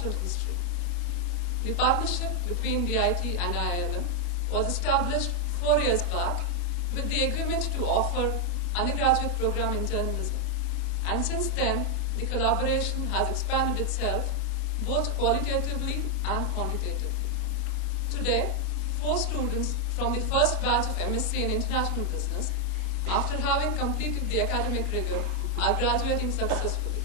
natural history. The partnership between DIT and IILM was established 4 years back with the agreement to offer undergraduate program in journalism. And since then, the collaboration has expanded itself both qualitatively and quantitatively. Today, 4 students from the first batch of MSc in International Business, after having completed the academic rigor, are graduating successfully.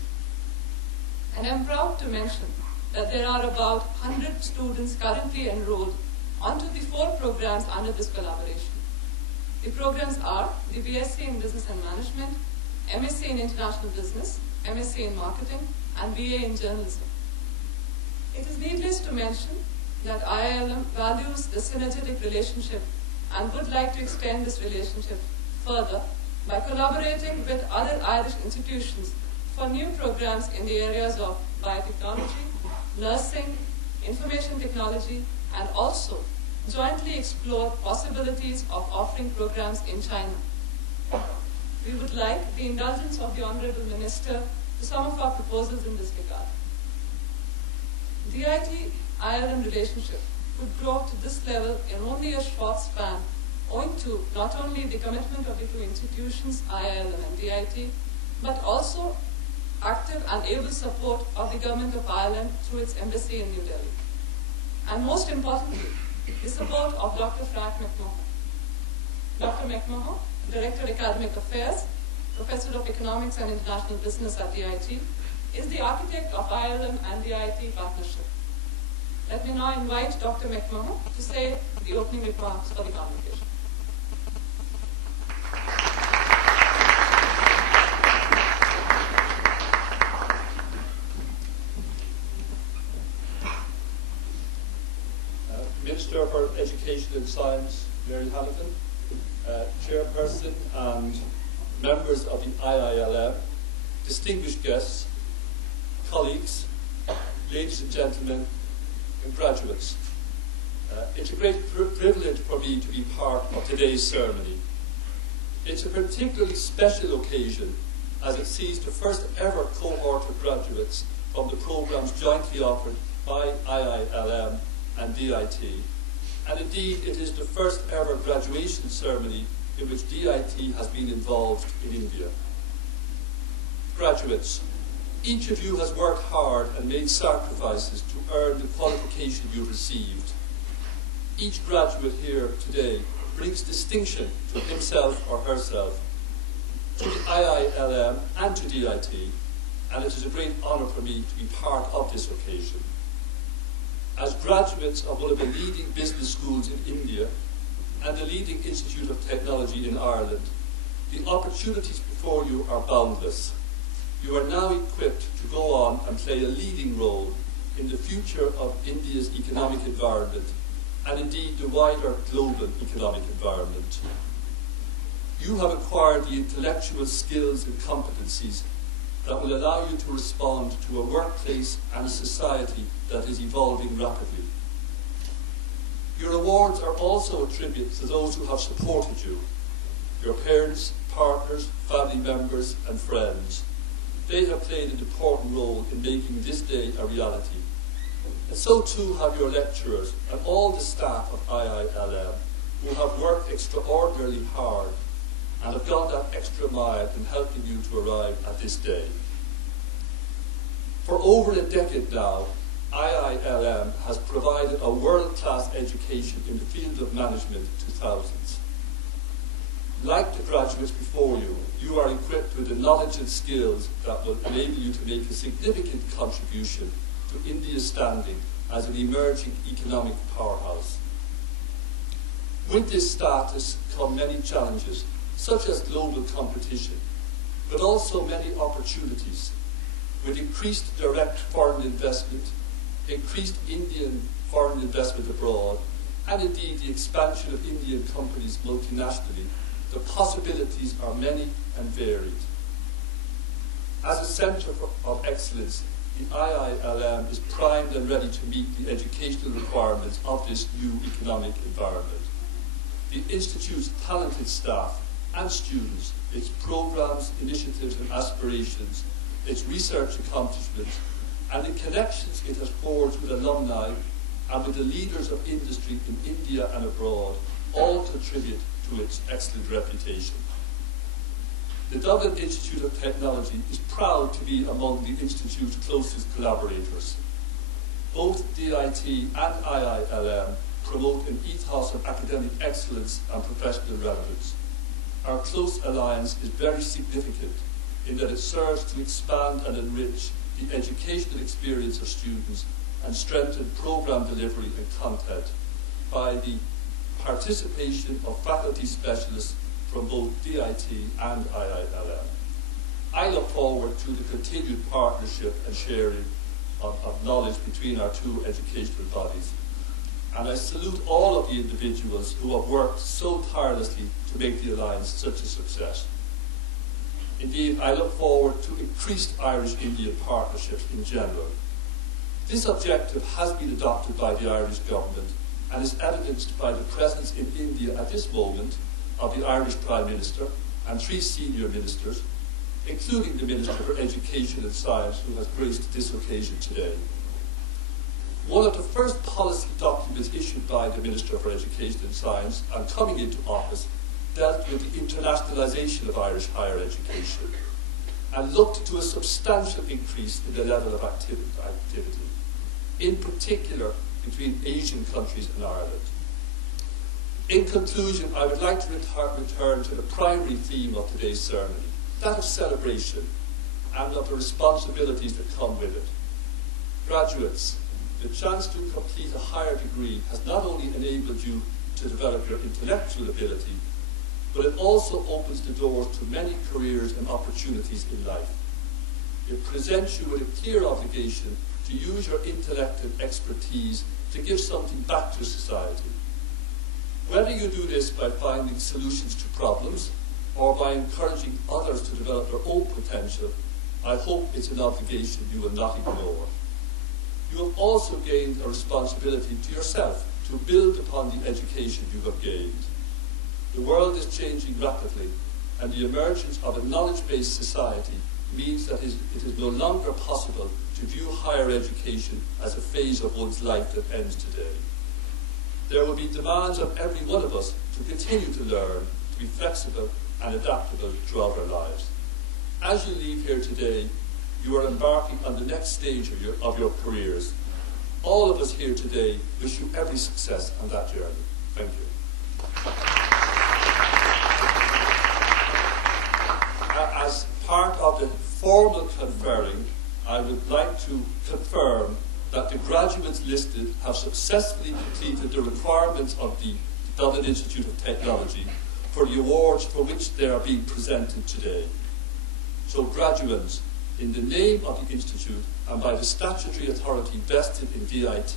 And I'm proud to mention that there are about 100 students currently enrolled onto the 4 programs under this collaboration. The programs are the BSc in Business and Management, MSc in International Business, MSc in Marketing, and BA in Journalism. It is needless to mention that IILM values the synergetic relationship and would like to extend this relationship further by collaborating with other Irish institutions for new programs in the areas of biotechnology, nursing, information technology, and also jointly explore possibilities of offering programs in China. We would like the indulgence of the Honorable Minister to some of our proposals in this regard. DIT-IILM relationship would grow to this level in only a short span, owing to not only the commitment of the 2 institutions, IILM and DIT, but also active and able support of the Government of Ireland through its embassy in New Delhi. And most importantly, the support of Dr. Frank McMahon. Dr. McMahon, Director Academic Affairs, Professor of Economics and International Business at DIT, is the architect of IILM and DIT partnership. Let me now invite Dr. McMahon to say the opening remarks for the convocation. Minister for Education and Science, Mary Hannigan, Chairperson and members of the IILM, distinguished guests, colleagues, ladies and gentlemen, and graduates. It's a great privilege for me to be part of today's ceremony. It's a particularly special occasion as it sees the first ever cohort of graduates from the programs jointly offered by IILM and DIT, and indeed it is the first ever graduation ceremony in which DIT has been involved in India. Graduates, each of you has worked hard and made sacrifices to earn the qualification you received. Each graduate here today brings distinction to himself or herself, to the IILM and to DIT, and it is a great honour for me to be part of this occasion. As graduates of one of the leading business schools in India and the leading institute of technology in Ireland, the opportunities before you are boundless. You are now equipped to go on and play a leading role in the future of India's economic environment and indeed the wider global economic environment. You have acquired the intellectual skills and competencies that will allow you to respond to a workplace and a society that is evolving rapidly. Your awards are also a tribute to those who have supported you, your parents, partners, family members and friends. They have played an important role in making this day a reality. And so too have your lecturers and all the staff of IILM who have worked extraordinarily hard and have gone that extra mile in helping you to arrive at this day. For over a decade now, IILM has provided a world-class education in the field of management to thousands. Like the graduates before you, you are equipped with the knowledge and skills that will enable you to make a significant contribution to India's standing as an emerging economic powerhouse. With this status come many challenges, such as global competition, but also many opportunities, with increased direct foreign investment, increased Indian foreign investment abroad, and indeed the expansion of Indian companies multinationally. The possibilities are many and varied. As a centre of excellence, the IILM is primed and ready to meet the educational requirements of this new economic environment. The Institute's talented staff and students, its programmes, initiatives and aspirations, its research accomplishments, and the connections it has forged with alumni and with the leaders of industry in India and abroad all contribute to its excellent reputation. The Dublin Institute of Technology is proud to be among the Institute's closest collaborators. Both DIT and IILM promote an ethos of academic excellence and professional relevance. Our close alliance is very significant in that it serves to expand and enrich the educational experience of students and strengthen programme delivery and content by the participation of faculty specialists from both DIT and IILM. I look forward to the continued partnership and sharing of knowledge between our two educational bodies. And I salute all of the individuals who have worked so tirelessly to make the Alliance such a success. Indeed, I look forward to increased Irish-Indian partnerships in general. This objective has been adopted by the Irish government and is evidenced by the presence in India at this moment of the Irish Prime Minister and 3 senior ministers, including the Minister for Education and Science, who has graced this occasion today. One of the first policy documents issued by the Minister for Education and Science on coming into office dealt with the internationalisation of Irish higher education and looked to a substantial increase in the level of activity, in particular between Asian countries and Ireland. In conclusion, I would like to return to the primary theme of today's ceremony, that of celebration and of the responsibilities that come with it. Graduates, the chance to complete a higher degree has not only enabled you to develop your intellectual ability, but it also opens the doors to many careers and opportunities in life. It presents you with a clear obligation to use your intellect and expertise to give something back to society. Whether you do this by finding solutions to problems or by encouraging others to develop their own potential, I hope it's an obligation you will not ignore. You have also gained a responsibility to yourself to build upon the education you have gained. The world is changing rapidly, and the emergence of a knowledge-based society means that it is no longer possible to view higher education as a phase of one's life that ends today. There will be demands on every one of us to continue to learn, to be flexible and adaptable throughout our lives. As you leave here today, you are embarking on the next stage of your careers. All of us here today wish you every success on that journey. Thank you. As part of the formal conferring, I would like to confirm that the graduates listed have successfully completed the requirements of the Dublin Institute of Technology for the awards for which they are being presented today. So graduates, in the name of the Institute and by the statutory authority vested in DIT,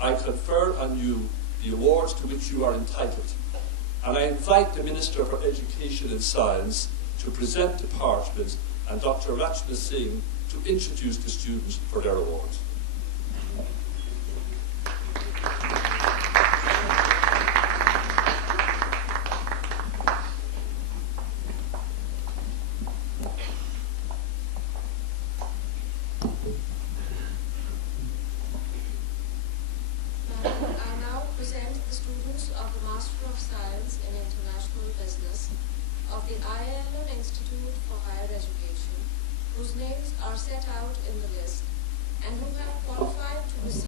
I confer on you the awards to which you are entitled. And I invite the Minister for Education and Science to present the parchments and Dr. Rachna Singh to introduce the students for their awards. Of the IILM Institute for Higher Education, whose names are set out in the list, and who have qualified